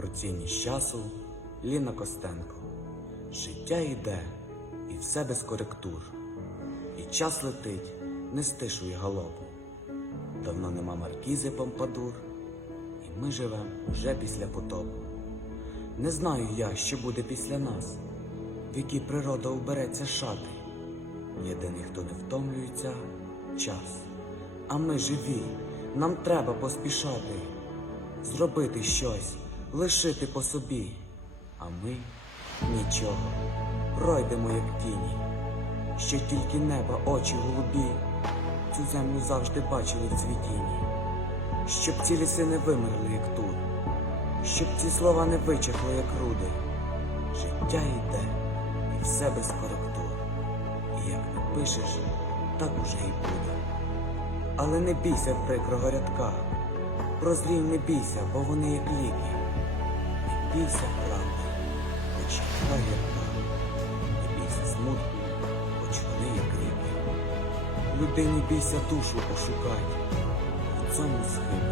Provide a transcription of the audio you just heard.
Про цінність часу Ліна Костенко. Життя йде, і все без коректур. І час летить, не стишує галопу. Давно нема маркізи Помпадур, і ми живем уже після потопу. Не знаю я, що буде після нас, в якій природа убереться шати. Єдиний, хто не втомлюється, час. А ми живі, нам треба поспішати, зробити щось, лишити по собі. А ми нічого, пройдемо як тіні. Ще тільки неба, очі голубі, цю землю завжди бачили в цвітінні. Щоб ці ліси не вимерли, як тут, щоб ці слова не вичахли, як руди. Життя йде, і все без коректур. І як напишеш, так уже й буде. Але не бійся прикрого рядка, про злів не бійся, бо вони як ліки. Бійся правди, хоч яка гірка, не бійся смутку, хоч вони є ріки. Людині бійся душу пошукать, в цьому схиб